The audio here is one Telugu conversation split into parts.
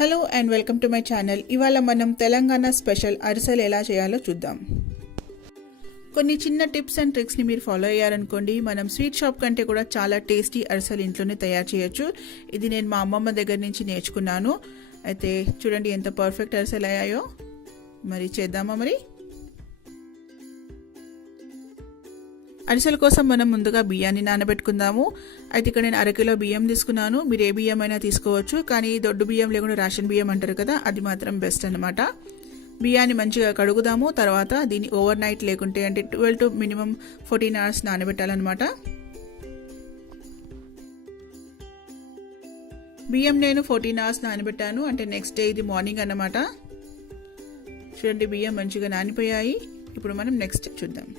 Hello and welcome to my channel. ఇవాళ మనం తెలంగాణ స్పెషల్ అరిసెలు ఎలా చేయాలో చూద్దాం. కొన్ని చిన్న టిప్స్ అండ్ ట్రిక్స్ని మీరు ఫాలో అయ్యారనుకోండి, మనం స్వీట్ షాప్ కంటే కూడా చాలా టేస్టీ అరిసెలు ఇంట్లోనే తయారు చేయొచ్చు. ఇది నేను మా అమ్మమ్మ దగ్గర నుంచి నేర్చుకున్నాను. అయితే చూడండి ఎంత పర్ఫెక్ట్ అరిసెలు అయ్యాయో. మరి చేద్దామా? మరి అరిసెల కోసం మనం ముందుగా బియ్యాన్ని నానబెట్టుకుందాము. అయితే ఇక్కడ నేను అరకిలో బియ్యం తీసుకున్నాను. మీరు ఏ బియ్యం అయినా తీసుకోవచ్చు, కానీ దొడ్డు బియ్యం లేకుండా రేషన్ బియ్యం అంటారు కదా, అది మాత్రం బెస్ట్ అనమాట. బియ్యాన్ని మంచిగా కడుగుదాము. తర్వాత దీన్ని ఓవర్ నైట్ లేకుంటే అంటే 12 to మినిమం 14 hours నానబెట్టాలన్నమాట. బియ్యం నేను 14 hours నానబెట్టాను, అంటే నెక్స్ట్ డే ఇది మార్నింగ్ అన్నమాట. చూడండి బియ్యం మంచిగా నానిపోయాయి. ఇప్పుడు మనం నెక్స్ట్ చూద్దాం.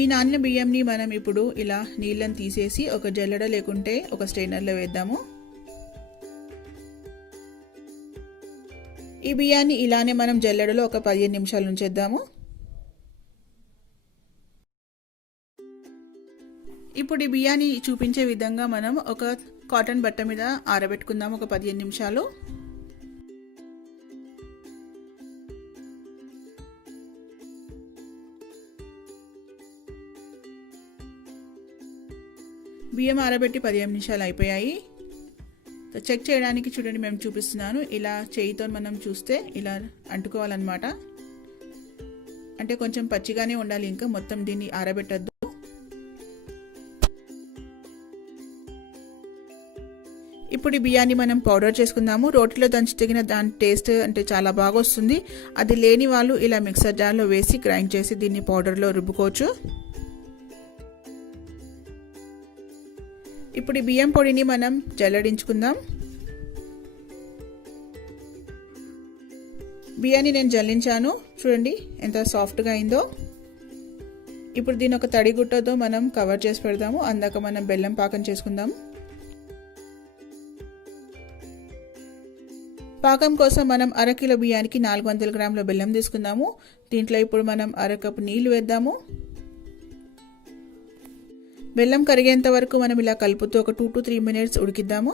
ఈ నానిన బియ్యంని మనం ఇప్పుడు ఇలా నీళ్ళని తీసేసి ఒక జల్లెడ లేకుంటే ఒక స్ట్రైనర్లో వేద్దాము. ఈ బియ్యాన్ని ఇలానే మనం జల్లెడలో ఒక 15 నిమిషాలు ఉంచేద్దాము. ఇప్పుడు ఈ బియ్యాన్ని చూపించే విధంగా మనం ఒక కాటన్ బట్ట మీద ఆరబెట్టుకుందాము ఒక 15 నిమిషాలు. బియ్యం ఆరబెట్టి 15 నిమిషాలు అయిపోయాయి. చెక్ చేయడానికి చూడండి మేము చూపిస్తున్నాను. ఇలా చేయితో మనం చూస్తే ఇలా అంటుకోవాలన్నమాట. అంటే కొంచెం పచ్చిగానే ఉండాలి, ఇంకా మొత్తం దీన్ని ఆరబెట్టద్దు. ఇప్పుడు ఈ బియ్యాన్ని మనం పౌడర్ చేసుకుందాము. రోటిలో దంచి తగిన దాని టేస్ట్ అంటే చాలా బాగా వస్తుంది. అది లేని వాళ్ళు ఇలా మిక్సర్ జార్లో వేసి గ్రైండ్ చేసి దీన్ని పౌడర్లో రుబ్బుకోవచ్చు. ఇప్పుడు ఈ బియ్యం పొడిని మనం జల్లడించుకుందాం. బియ్యాన్ని నేను జల్లించాను, చూడండి ఎంత సాఫ్ట్గా అయిందో. ఇప్పుడు దీని ఒక తడి గుట్టతో మనం కవర్ చేసి పెడదాము. అందాక మనం బెల్లం పాకం చేసుకుందాం. పాకం కోసం మనం అరకిలో బియ్యానికి 400 గ్రాముల బెల్లం తీసుకుందాము. దీంట్లో ఇప్పుడు మనం అరకప్పు నీళ్లు వేద్దాము. బెల్లం కరిగేంత వరకు మనం ఇలా కలుపుతూ ఒక 2 to 3 minutes ఉడికిద్దాము.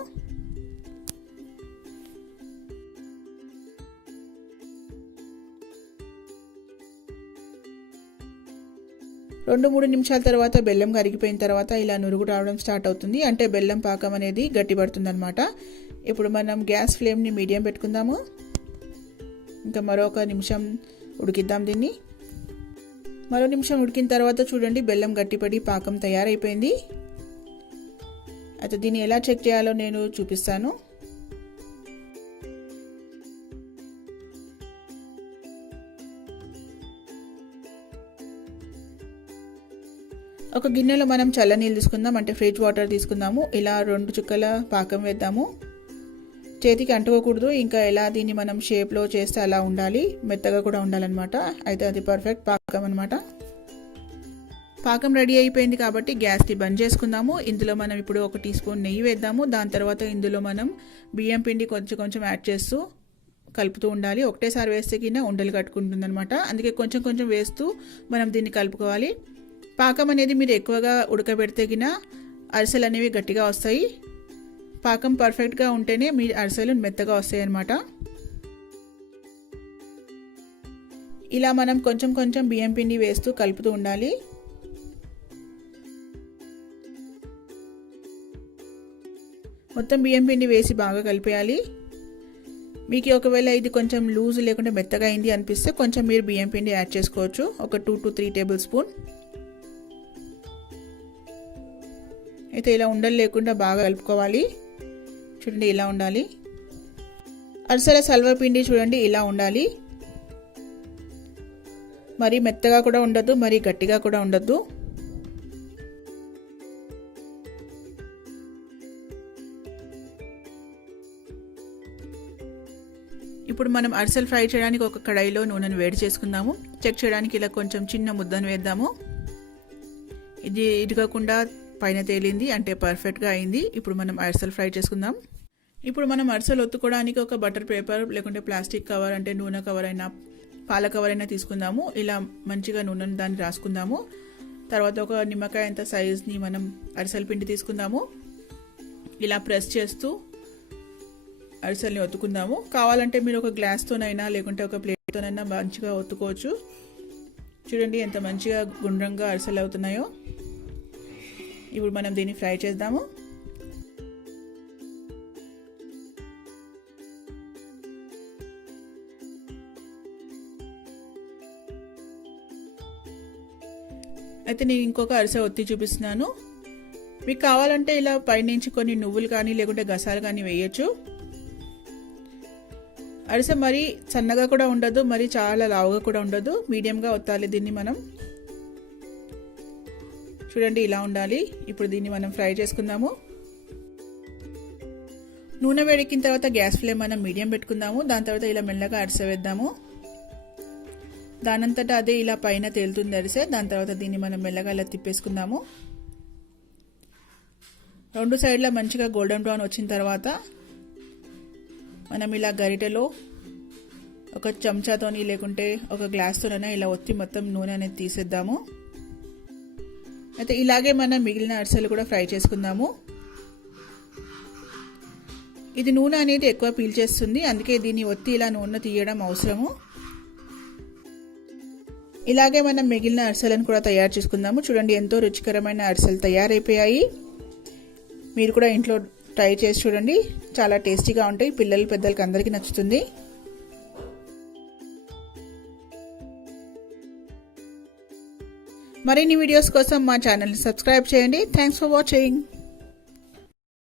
రెండు 3 నిమిషాల తర్వాత బెల్లం కరిగిపోయిన తర్వాత ఇలా నురుగు రావడం స్టార్ట్ అవుతుంది, అంటే బెల్లం పాకం అనేది గట్టిపడుతుంది అనమాట. ఇప్పుడు మనం గ్యాస్ ఫ్లేమ్ని మీడియం పెట్టుకుందాము. ఇంకా మరొక నిమిషం ఉడికిద్దాం దీన్ని. మరో నిమిషం ఉడికిన తర్వాత చూడండి బెల్లం గట్టిపడి పాకం తయారైపోయింది. అయితే దీన్ని ఎలా చెక్ చేయాలో నేను చూపిస్తాను. ఒక గిన్నెలో మనం చల్లనీళ్ళు తీసుకుందాం, అంటే ఫ్రిడ్జ్ వాటర్ తీసుకుందాము. ఇలా 2 చుక్కల పాకం వేద్దాము. చేతికి అంటుకోకూడదు. ఇంకా ఎలా దీన్ని మనం షేప్లో చేస్తే అలా ఉండాలి, మెత్తగా కూడా ఉండాలన్నమాట. అయితే అది పర్ఫెక్ట్ పాకం అనమాట. పాకం రెడీ అయిపోయింది కాబట్టి గ్యాస్ని బంద్ చేసుకుందాము. ఇందులో మనం ఇప్పుడు 1 టీ స్పూన్ నెయ్యి వేద్దాము. దాని తర్వాత ఇందులో మనం బియ్యం పిండి కొంచెం కొంచెం యాడ్ చేస్తూ కలుపుతూ ఉండాలి. ఒకటేసారి వేస్తే కింద ఉండలు కట్టుకుంటుంది అనమాట. అందుకే కొంచెం కొంచెం వేస్తూ మనం దీన్ని కలుపుకోవాలి. పాకం అనేది మీరు ఎక్కువగా ఉడకబెడితే కింద అరిసెలు అనేవి గట్టిగా వస్తాయి. పాకం పర్ఫెక్ట్గా ఉంటేనే మీ అరిసెలు మెత్తగా వస్తాయి అన్నమాట. ఇలా మనం కొంచెం కొంచెం బియ్యం పిండి వేస్తూ కలుపుతూ ఉండాలి. మొత్తం బియ్యం పిండి వేసి బాగా కలిపేయాలి. మీకు ఒకవేళ ఇది కొంచెం లూజ్ లేకుండా మెత్తగా అయింది అనిపిస్తే కొంచెం మీరు బియ్యం పిండి యాడ్ చేసుకోవచ్చు, ఒక 2 to 3 టేబుల్ స్పూన్. అయితే ఇలా ఉండలు లేకుండా బాగా కలుపుకోవాలి. చూడండి ఇలా ఉండాలి. అరిసెల సల్వ పిండి చూడండి ఇలా ఉండాలి. మరీ మెత్తగా కూడా ఉండద్దు, మరీ గట్టిగా కూడా ఉండద్దు. ఇప్పుడు మనం అరిసెలు ఫ్రై చేయడానికి ఒక కడాయిలో నూనెను వేడి చేసుకుందాము. చెక్ చేయడానికి ఇలా కొంచెం చిన్న ముద్దను వేద్దాము. ఇది ఇరగకుండా పైన తేలింది, అంటే పర్ఫెక్ట్గా అయింది. ఇప్పుడు మనం అరిసెలు ఫ్రై చేసుకుందాం. ఇప్పుడు మనం అరిసెలు ఒత్తుకోవడానికి ఒక బటర్ పేపర్ లేకుంటే ప్లాస్టిక్ కవర్, అంటే నూనె కవర్ అయినా పాల కవర్ అయినా తీసుకుందాము. ఇలా మంచిగా నూనెను దాన్ని రాసుకుందాము. తర్వాత ఒక నిమ్మకాయ అంత సైజ్ని మనం అరిసెల పిండి తీసుకుందాము. ఇలా ప్రెస్ చేస్తూ అరిసెల్ని ఒత్తుకుందాము. కావాలంటే మీరు ఒక గ్లాస్తోనైనా లేకుంటే ఒక ప్లేట్తోనైనా మంచిగా ఒత్తుకోవచ్చు. చూడండి ఎంత మంచిగా గుండ్రంగా అరిసెలు అవుతున్నాయో. ఇప్పుడు మనం దీన్ని ఫ్రై చేద్దాము. అయితే నేను ఇంకొక అరిసె ఒత్తి చూపిస్తున్నాను. మీకు కావాలంటే ఇలా పైనుంచి కొన్ని నువ్వులు కానీ లేకుంటే గసాలు కానీ వేయచ్చు. అరిసె మరీ సన్నగా కూడా ఉండదు, మరి చాలా లావుగా కూడా ఉండదు, మీడియంగా ఒత్తాలి దీన్ని మనం. చూడండి ఇలా ఉండాలి. ఇప్పుడు దీన్ని మనం ఫ్రై చేసుకుందాము. నూనె వేడెక్కిన తర్వాత గ్యాస్ ఫ్లేమ్ మనం మీడియం పెట్టుకుందాము. దాని తర్వాత ఇలా మెల్లగా అరిసె వేద్దాము. దానంతటా అదే ఇలా పైన తేలుతుంది అరిసె. దాని తర్వాత దీన్ని మనం మెల్లగా ఇలా తిప్పేసుకుందాము. రెండు సైడ్ల మంచిగా గోల్డెన్ బ్రౌన్ వచ్చిన తర్వాత మనం ఇలా గరిటెలో ఒక చెంచాతోని లేకుంటే ఒక గ్లాస్తోనైనా ఇలా ఒత్తి మొత్తం నూనె అనేది తీసేద్దాము. అయితే ఇలాగే మనం మిగిలిన అరిసెలు కూడా ఫ్రై చేసుకుందాము. ఇది నూనె అనేది ఎక్కువ పీల్చేస్తుంది, అందుకే దీన్ని ఒత్తి ఇలా నూనె తీయడం అవసరము. ఇలాగే మనం మిగిలిన అరిసెలను కూడా తయారు చేసుకుందాము. చూడండి ఎంతో రుచికరమైన అరిసెలు తయారైపోయాయి. మీరు కూడా ఇంట్లో ట్రై చేసి చూడండి, చాలా టేస్టీగా ఉంటాయి. పిల్లలు పెద్దలకి అందరికీ నచ్చుతుంది. మరిన్ని వీడియోస్ కోసం మా ఛానల్ని సబ్స్క్రైబ్ చేయండి. Thanks for watching.